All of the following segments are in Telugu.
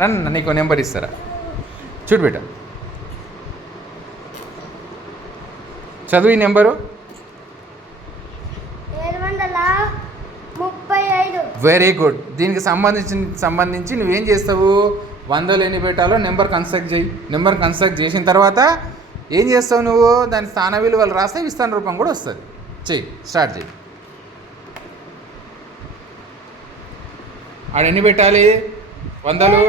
రండి నీకు నెంబర్ ఇస్తారా చూడు బిడ్డ చదువు ఈ నెంబరు 735. Very good. దీనికి సంబంధించి నువ్వేం చేస్తావు, 100లో ఎన్ని పెట్టాలో నెంబర్ కన్స్ట్రక్ట్ చేయి. నెంబర్ కన్స్ట్రక్ట్ చేసిన తర్వాత ఏం చేస్తావు నువ్వు, దాని స్థాన విలువలు రాస్తే విస్తాన రూపం కూడా వస్తుంది. చెయ్యి, స్టార్ట్ చేయి. ఆడ ఎన్ని పెట్టాలి, 100లో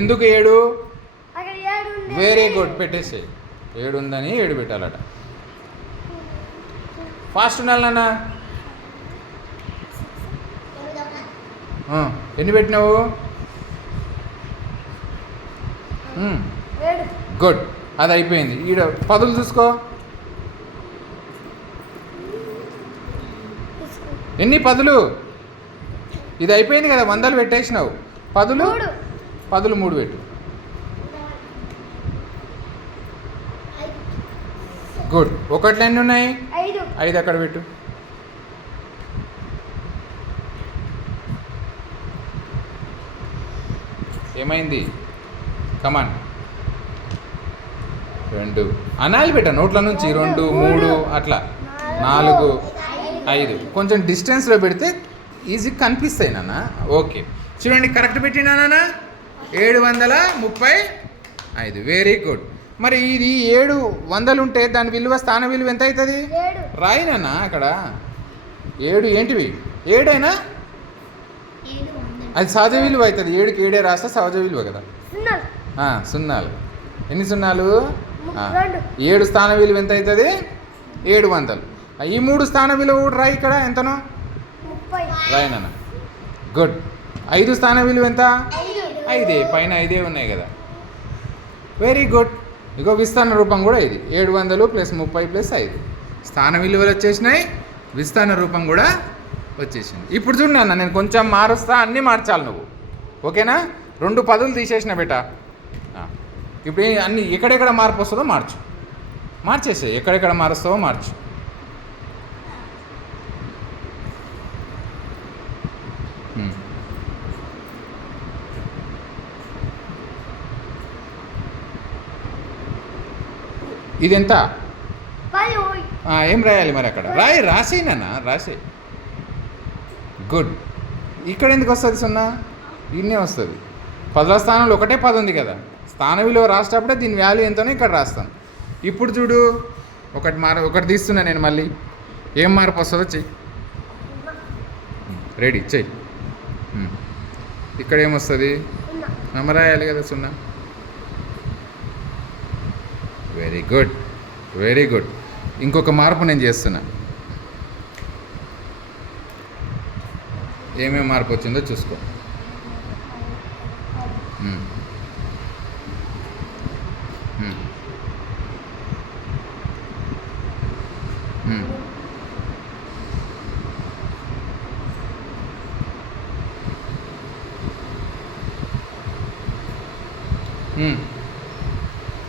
ఎందుకు 7? Very good, పెట్టేసేయి. 7 ఉందని 7 పెట్టాలట. ఫాస్ట్ ఉండాలి నాన్న. ఎన్ని పెట్టినావు? గుడ్, అది అయిపోయింది. ఈడ 10లు చూసుకో, ఎన్ని 10లు? ఇది అయిపోయింది కదా, 100లు పెట్టేసినావు. 10లు 3 పెట్టు. గుడ్. 1లు ఎన్ని ఉన్నాయి? 5 అక్కడ పెట్టు. ఏమైంది? కమాన్. 2 అనాలి పెట్ట నోట్ల నుంచి, 2 3 అట్లా 4 5 కొంచెం డిస్టెన్స్లో పెడితే ఈజీ కనిపిస్తాయి నాన్న. ఓకే, చూడండి కరెక్ట్ పెట్టినా నాన్న, 735. Very good. మరి ఇది 700 ఉంటే దాని విలువ, స్థాన విలువ ఎంత అవుతుంది? రాయినా అక్కడ 7 ఏంటివి? 7 అయినా అది సహజ విలువ అవుతుంది. 7కి 7 రాస్తే సహజ విలువ కదా. సున్నాలు. ఎన్ని సున్నాలు? 7 స్థాన విలువ ఎంత అవుతుంది? 700. ఈ 3 స్థాన విలువ కూడా రాయి ఇక్కడ, ఎంతనో రాయినా. గుడ్. 5 స్థాన విలువ ఎంత? 5. పైన 5 ఉన్నాయి కదా. Very good. ఇగో విస్తాన రూపం కూడా ఇది, 700 + 30 + 5. స్థాన విలువలు వచ్చేసినాయి, విస్తాన రూపం కూడా వచ్చేసింది. ఇప్పుడు చూడు అన్న, నేను కొంచెం మారుస్తా, అన్నీ మార్చాలి నువ్వు, ఓకేనా? 2 10లు తీసేసిన బేట. ఇప్పుడు అన్ని ఎక్కడెక్కడ మార్పు వస్తుందో మార్చేసే, ఎక్కడెక్కడ మారుస్తావో మార్చు. ఇదెంత? ఏం రాయాలి మరి అక్కడ? రాసేయి నాన్న, రాసేయి. గుడ్. ఇక్కడ ఎందుకు వస్తుంది 0? ఇన్నే వస్తుంది. 10వ స్థానంలో ఒకటే 10 ఉంది కదా, స్థాన విలువ రాసేటప్పుడే దీని వాల్యూ ఎంతనో ఇక్కడ రాస్తాను. ఇప్పుడు చూడు, ఒకటి తీస్తున్నా నేను, మళ్ళీ ఏం మార్పు వస్తుందో చెయ్యి. రెడీ, చెయ్యి. ఇక్కడ ఏమొస్తుంది? నెంబర్ రాయాలి కదా, 0. Very good, very good. ఇంకొక మార్పు నేను చేస్తున్నా. ఏమేమి మార్పు వచ్చిందో చూసుకో.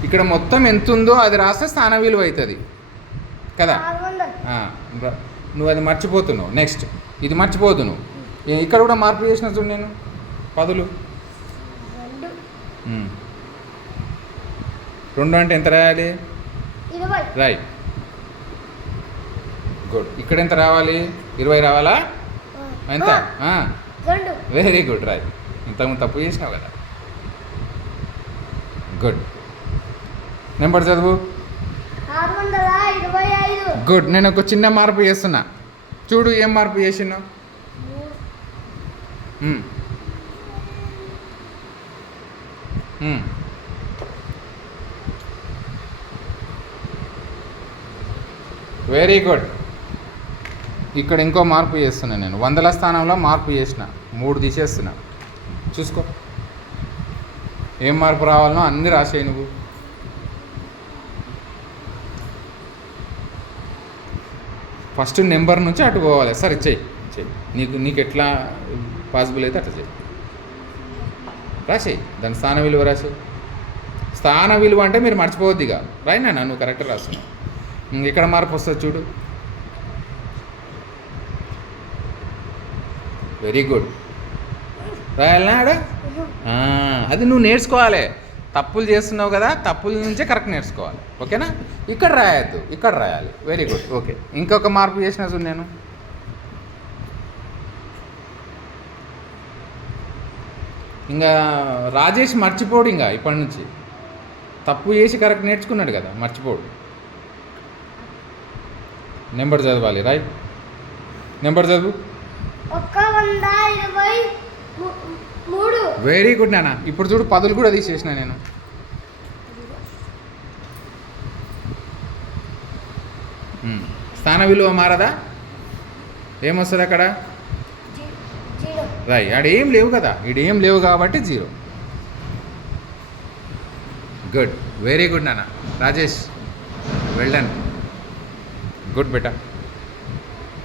ఇక్కడ మొత్తం ఎంత ఉందో అది రాస్తే స్థాన విలువ అవుతుంది కదా. నువ్వు అది మర్చిపోతున్నావు. నెక్స్ట్ ఇది మర్చిపోదు నువ్వు. ఇక్కడ కూడా మార్పు చేసిన చూడు నేను, 10లు. 2 అంటే ఎంత రాయాలి? రాయ్. గుడ్. ఇక్కడ ఎంత రావాలి? 20 రావాలా? ఎంత? వెరీ గుడ్, రాయ్. ఇంతకుముందు తప్పు చేసినావు కదా. గుడ్. నెంబర్ చదువు. 625. గుడ్. నేను ఒక చిన్న మార్పు చేస్తున్నా, చూడు ఏం మార్పు చేసినా. Very good. ఇక్కడ ఇంకో మార్పు చేస్తున్నా నేను, 100ల స్థానంలో మార్పు చేసిన, 3 తీసేస్తున్నా. చూసుకో ఏం మార్పు రావాలనో అన్నీ రాసేయి నువ్వు. ఫస్ట్ నెంబర్ నుంచి అటు పోవాలి. సరే చెయ్యి. నీకు ఎట్లా పాసిబుల్ అయితే అట్లా చెయ్యి. రాసేయి, దాని స్థాన విలువ రాసేయి. స్థాన విలువ అంటే మీరు మర్చిపోవద్దు ఇక. రాయినా, నువ్వు కరెక్ట్గా రాస్తున్నావు. ఇక్కడ మార్పు వస్తుంది చూడు. Very good. రాయాలనా ఆడ? అది నువ్వు నేర్చుకోవాలి. తప్పులు చేస్తున్నావు కదా, తప్పుల నుంచే కరెక్ట్ నేర్చుకోవాలి. ఓకేనా? ఇక్కడ రాయద్దు, ఇక్కడ రాయాలి. Very good. ఓకే, ఇంకొక మార్పు చేసిన చూడు నేను. ఇంకా రాజేష్ మర్చిపోడు, ఇంకా ఇప్పటి నుంచి తప్పు చేసి కరెక్ట్ నేర్చుకున్నాడు కదా, మర్చిపోడు. నెంబర్ చదవాలి, రైట్? నెంబర్ చదువు. 123. వెరీ గుడ్ నాన్న. ఇప్పుడు చూడు, 10 కూడా తీసేసిన నేను. స్థాన విలువ మారదా? ఏమొస్తుంది అక్కడ? రైట్. ఆడేం లేవు కదా, ఈడేం లేవు కాబట్టి 0. గుడ్, వెరీ గుడ్ నాన్న. Rajesh, well done. గుడ్ బేటా.